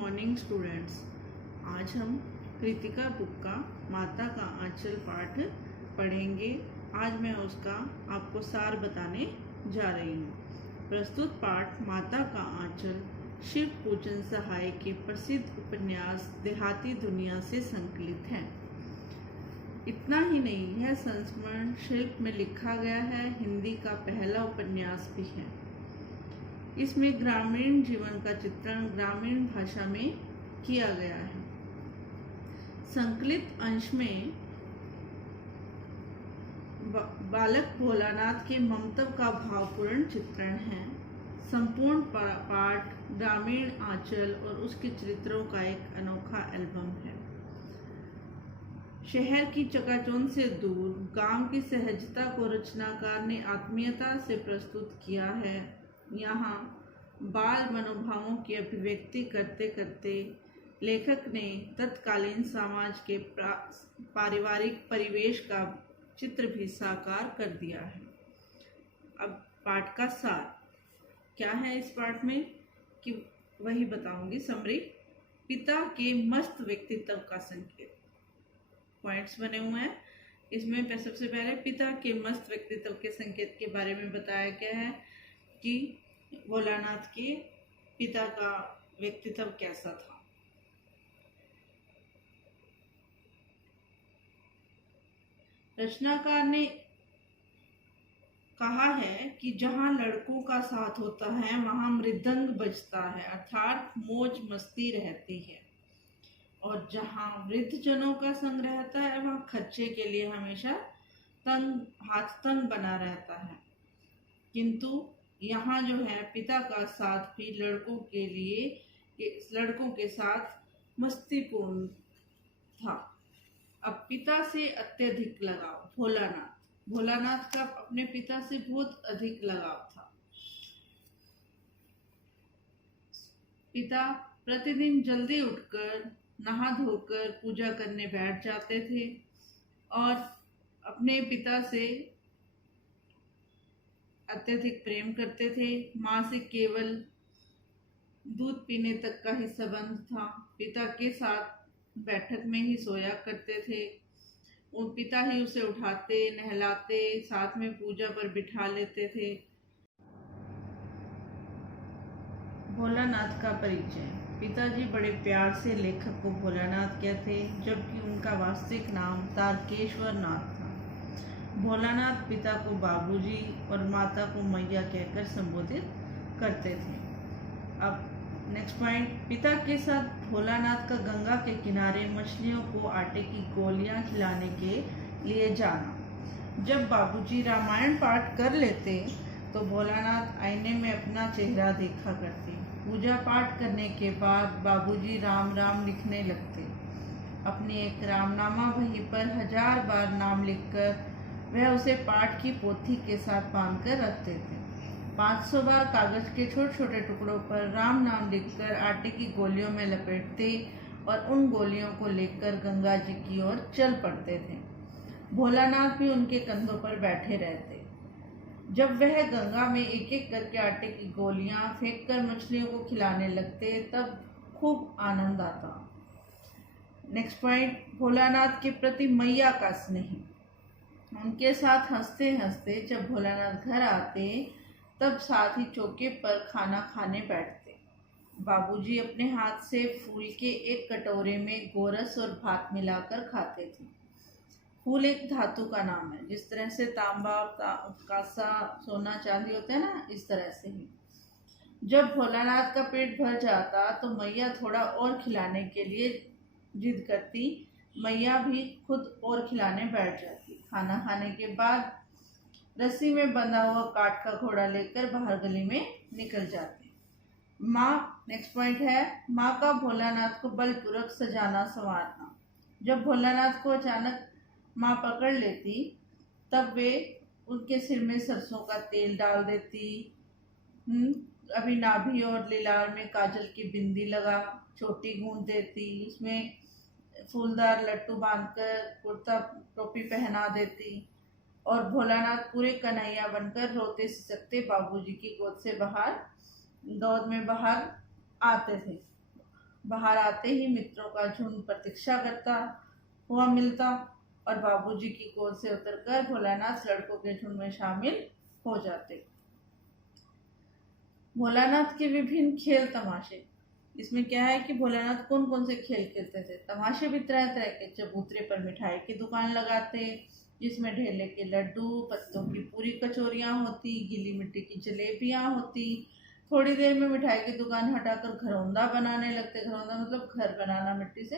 Morning students. आज हम Kritika book का माता का आंचल पाठ पढ़ेंगे। आज मैं उसका आपको सार बताने जा रही हूँ। प्रस्तुत पाठ माता का आंचल शिव पूजन सहाय के प्रसिद्ध उपन्यास देहाती दुनिया से संकलित है। इतना ही नहीं, यह संस्मरण शिल्प में लिखा गया है। हिंदी का पहला उपन्यास भी है। इसमें ग्रामीण जीवन का चित्रण ग्रामीण भाषा में किया गया है। संकलित अंश में बालक भोलानाथ के ममत्व का भावपूर्ण चित्रण है। संपूर्ण पाठ ग्रामीण आंचल और उसके चरित्रों का एक अनोखा एल्बम है। शहर की चकाचौंध से दूर गांव की सहजता को रचनाकार ने आत्मीयता से प्रस्तुत किया है। यहाँ बाल मनोभावों की अभिव्यक्ति करते करते लेखक ने तत्कालीन समाज के पारिवारिक परिवेश का चित्र भी साकार कर दिया है। अब पाठ का सार क्या है इस पाठ में कि वही बताऊंगी। समरी: पिता के मस्त व्यक्तित्व का संकेत। पॉइंट्स बने हुए हैं इसमें। सबसे पहले पिता के मस्त व्यक्तित्व के संकेत के बारे में बताया गया है कि भोलानाथ के पिता का व्यक्तित्व कैसा था। रचनाकार ने कहा है कि जहां लड़कों का साथ होता है वहां मृदंग बजता है, अर्थात मौज मस्ती रहती है। और जहां वृद्धजनों का संग रहता है वहां खर्चे के लिए हमेशा हाथ तंग बना रहता है। किंतु यहाँ जो है पिता का साथ भी लड़कों के साथ मस्तीपूर्ण था। अब पिता से अत्यधिक लगाव। भोलानाथ का अपने पिता से बहुत अधिक लगाव था। पिता प्रतिदिन जल्दी उठकर नहा धोकर पूजा करने बैठ जाते थे और अपने पिता से अत्यधिक प्रेम करते थे। माँ से केवल दूध पीने तक का ही संबंध था। पिता के साथ बैठक में ही सोया करते थे। वो पिता ही उसे उठाते, नहलाते, साथ में पूजा पर बिठा लेते थे। भोलानाथ का परिचय। पिताजी बड़े प्यार से लेखक को भोलानाथ कहते, जबकि उनका वास्तविक नाम तारकेश्वर नाथ था। भोलानाथ पिता को बाबूजी और माता को मैया कहकर संबोधित करते थे। अब नेक्स्ट पॉइंट: पिता के साथ भोलानाथ का गंगा के किनारे मछलियों को आटे की गोलियां खिलाने के लिए जाना। जब बाबूजी रामायण पाठ कर लेते तो भोलानाथ आईने में अपना चेहरा देखा करते। पूजा पाठ करने के बाद बाबूजी राम राम लिखने लगते। अपनी एक रामनामा वही पर 1000 बार नाम लिखकर वह उसे पाठ की पोथी के साथ बांधकर रखते थे। 500 बार कागज के छोटे छोटे टुकड़ों पर राम नाम लिखकर आटे की गोलियों में लपेटते और उन गोलियों को लेकर गंगा जी की ओर चल पड़ते थे। भोलानाथ भी उनके कंधों पर बैठे रहते। जब वह गंगा में एक एक करके आटे की गोलियां फेंककर मछलियों को खिलाने लगते तब खूब आनंद आता। नेक्स्ट पॉइंट: भोलानाथ के प्रति मैया का स्नेह। उनके साथ हंसते हंसते जब भोलानाथ घर आते तब साथ ही चौके पर खाना खाने बैठते। बाबूजी अपने हाथ से फूल के एक कटोरे में गोरस और भात मिलाकर खाते थे। फूल एक धातु का नाम है। जिस तरह से तांबा, कांसा, सोना, चांदी होते हैं ना, इस तरह से ही। जब भोलानाथ का पेट भर जाता तो मैया थोड़ा और खिलाने के लिए जिद करती। मैया भी खुद और खिलाने बैठ जाती। खाना खाने के बाद रस्सी में बंधा हुआ काठ का घोड़ा लेकर बाहर गली में निकल जाते। माँ, नेक्स्ट पॉइंट है माँ का भोलानाथ को बलपूर्वक सजाना संवारना। जब भोलानाथ को अचानक माँ पकड़ लेती तब वे उनके सिर में सरसों का तेल डाल देती। अभी नाभि और लीलार में काजल की बिंदी लगा चोटी गूंथ देती। उसमें फूलदार लट्टू बांधकर कुर्ता टोपी पहना देती और भोलानाथ पूरे कन्हैया बनकर रोते सिसकते बाबूजी की गोद में बाहर आते थे। बाहर आते ही मित्रों का झुंड प्रतीक्षा करता हुआ मिलता और बाबूजी की गोद से उतरकर भोलानाथ लड़कों के झुंड में शामिल हो जाते। भोलानाथ के विभिन्न खेल तमाशे। इसमें क्या है कि भोलानाथ कौन कौन से खेल खेलते थे। तमाशे भी तरह तरह के। चबूतरे पर मिठाई की दुकान लगाते जिसमें ढेले के लड्डू, पत्तों की पूरी कचौरियाँ होती, गीली मिट्टी की जलेबियाँ होती। थोड़ी देर में मिठाई की दुकान हटाकर घरौंदा बनाने लगते। घरौंदा मतलब घर बनाना मिट्टी से।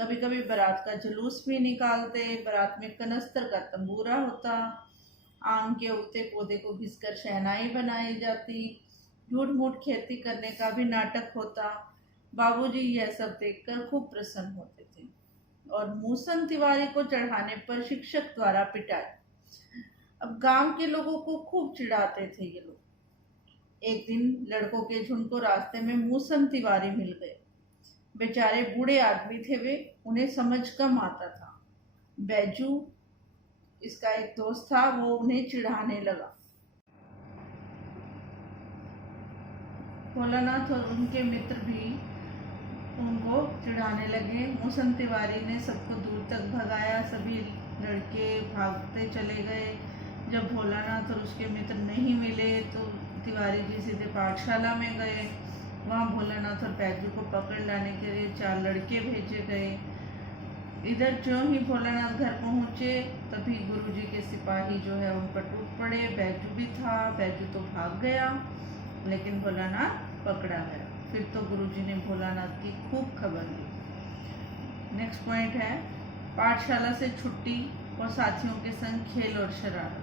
कभी कभी बारात का जुलूस भी निकालते। बारात में कनस्तर का तंबूरा होता। आम के उगते पौधे को घिसकर शहनाई बनाई जाती। झूठ मूठ खेती करने का भी नाटक होता। बाबूजी यह सब देखकर खूब प्रसन्न होते थे। और मूसन तिवारी को चढ़ाने पर शिक्षक द्वारा पिटाई। अब गांव के लोगों को खूब चिढ़ाते थे ये लोग। एक दिन लड़कों के झुंड को रास्ते में मूसन तिवारी मिल गए। बेचारे बूढ़े आदमी थे वे, उन्हें समझ कम आता था। बैजू इसका एक दोस्त था, वो उन्हें चिढ़ाने लगा। भोलानाथ और उनके मित्र भी उनको चिढ़ाने लगे। मूसन तिवारी ने सबको दूर तक भगाया। सभी लड़के भागते चले गए। जब भोलानाथ और उसके मित्र नहीं मिले तो तिवारी जी सीधे पाठशाला में गए। वहाँ भोलानाथ और बैजू को पकड़ लाने के लिए 4 लड़के भेजे गए। इधर जो ही भोलानाथ घर पहुँचे तभी गुरुजी के सिपाही जो है उन पर टूट पड़े। बैजू भी था। बैजू तो भाग गया लेकिन भोलानाथ पकड़ा गया। फिर तो गुरुजी ने भोलानाथ की खूब खबर ली। नेक्स्ट पॉइंट है पाठशाला से छुट्टी और साथियों के संग खेल और शरारत।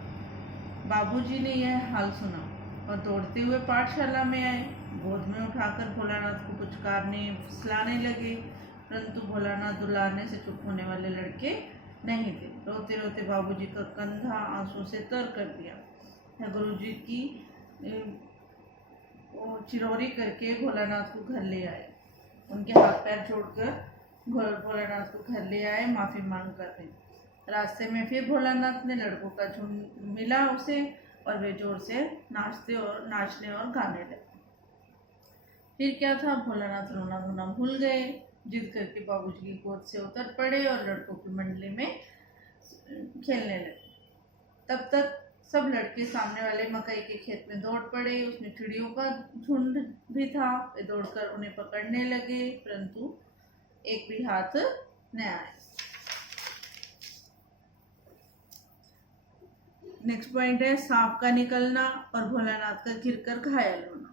बाबूजी ने यह हाल सुना और दौड़ते हुए पाठशाला में आए। गोद में उठाकर भोलानाथ को पुचकारने फुसलाने लगे, परंतु भोलानाथ दुलारने से चुप होने वाले लड़के नहीं थे। रोते रोते बाबूजी का कंधा आंसू से तर कर दिया। गुरुजी की चिरौरी करके भोलानाथ को घर ले आए। उनके हाथ पैर जोड़कर भोलानाथ को घर ले आए, माफ़ी मांग कर। रास्ते में फिर भोलानाथ ने लड़कों का झुंड मिला उसे और वे जोर से नाचने और गाने लगे। फिर क्या था, भोलानाथ रोना धोना भूल गए। जिद करके बाबूजी की गोद से उतर पड़े और लड़कों की मंडली में खेलने लगे। तब तक सब लड़के सामने वाले मकई के खेत में दौड़ पड़े। उसमें चिड़ियों का झुंड भी था। वे दौड़कर उन्हें पकड़ने लगे, परंतु एक भी हाथ न आए। नेक्स्ट पॉइंट है सांप का निकलना और भोलानाथ का गिरकर घायल होना।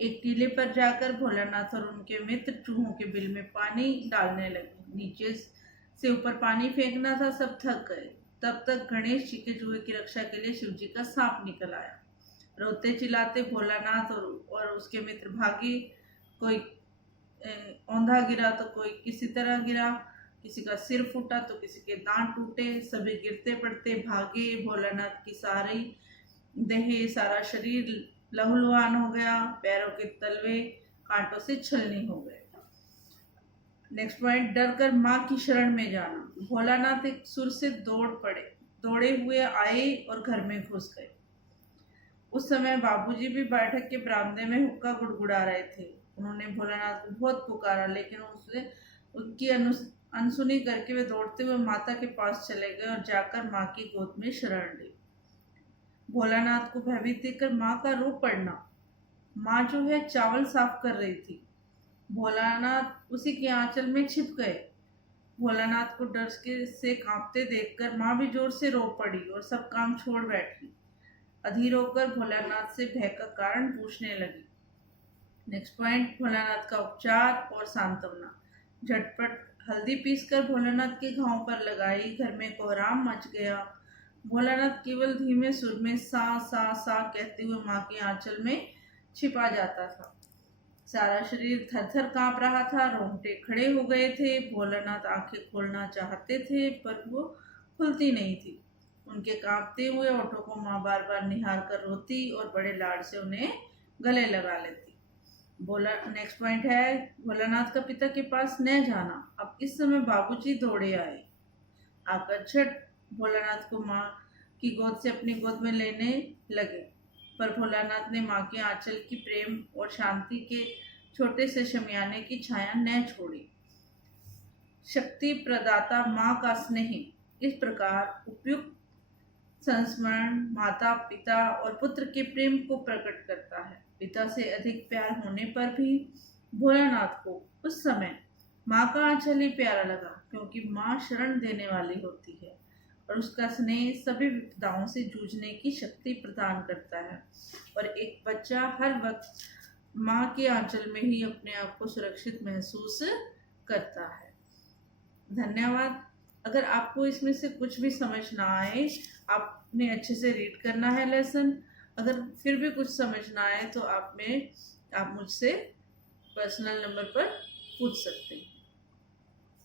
एक टीले पर जाकर भोलानाथ और उनके मित्र चूहों के बिल में पानी डालने लगे। नीचे से ऊपर पानी फेंकना था, सब थक गए। तब तक गणेश जी के जुए की रक्षा के लिए शिव जी का सांप निकल आया। रोते चिल्लाते भोलानाथ और उसके मित्र भागे। कोई औंधा गिरा तो कोई किसी तरह गिरा। किसी का सिर फूटा तो किसी के दांत टूटे। सभी गिरते पड़ते भागे। भोलानाथ की सारी देह, सारा शरीर लहूलुहान हो गया। पैरों के तलवे कांटों से छलनी हो गए। नेक्स्ट पॉइंट डर कर माँ की शरण में जाना। भोलानाथ एक सुर से दौड़े हुए आए और घर में घुस गए। उस समय बाबूजी भी बैठक के बरामदे में हुक्का गुड़गुड़ा रहे थे। उन्होंने भोलानाथ को बहुत पुकारा, लेकिन उनकी अनसुनी करके वे दौड़ते हुए माता के पास चले गए और जाकर माँ की गोद में शरण ली। भोलानाथ को भयभीत देखकर माँ का रो पड़ना। माँ जो है चावल साफ कर रही थी। भोलानाथ उसी के आंचल में छिप गए। भोलानाथ को डर से कांपते देखकर माँ भी जोर से रो पड़ी और सब काम छोड़ बैठी। अधीर होकर भोलानाथ से भय का कारण पूछने लगी। नेक्स्ट पॉइंट भोलानाथ का उपचार और सांत्वना। झटपट हल्दी पीसकर भोलानाथ के घाव पर लगाई। घर में कोहराम मच गया। भोलानाथ केवल धीमे सुर में सा सा सा कहते हुए माँ के आंचल में छिपा जाता था। सारा शरीर थर थर कांप रहा था। रोंगटे खड़े हो गए थे। भोलानाथ आंखें खोलना चाहते थे पर वो खुलती नहीं थी। उनके कांपते हुए ओठों को माँ बार बार निहार कर रोती और बड़े लाड से उन्हें गले लगा लेती। नेक्स्ट पॉइंट है भोलानाथ का पिता के पास न जाना। अब इस समय बाबूजी दौड़े आए। आकर झट भोलानाथ को माँ की गोद से अपनी गोद में लेने लगे, पर भोलानाथ ने माँ के आंचल की प्रेम और शांति के छोटे से शमियाने की छाया न छोड़ी। शक्ति प्रदाता माँ का स्नेह इस प्रकार उपयुक्त संस्मरण माता पिता और पुत्र के प्रेम को प्रकट करता है। पिता से अधिक प्यार होने पर भी भोलानाथ को उस समय माँ का आंचल ही प्यारा लगा, क्योंकि माँ शरण देने वाली होती है और उसका स्नेह सभी विपदाओं से जूझने की शक्ति प्रदान करता है। और एक बच्चा हर वक्त माँ के आंचल में ही अपने आप को सुरक्षित महसूस करता है। धन्यवाद। अगर आपको इसमें से कुछ भी समझ ना आए, आपने अच्छे से रीड करना है लेसन। अगर फिर भी कुछ समझ ना आए तो आप मुझसे पर्सनल नंबर पर पूछ सकते हैं।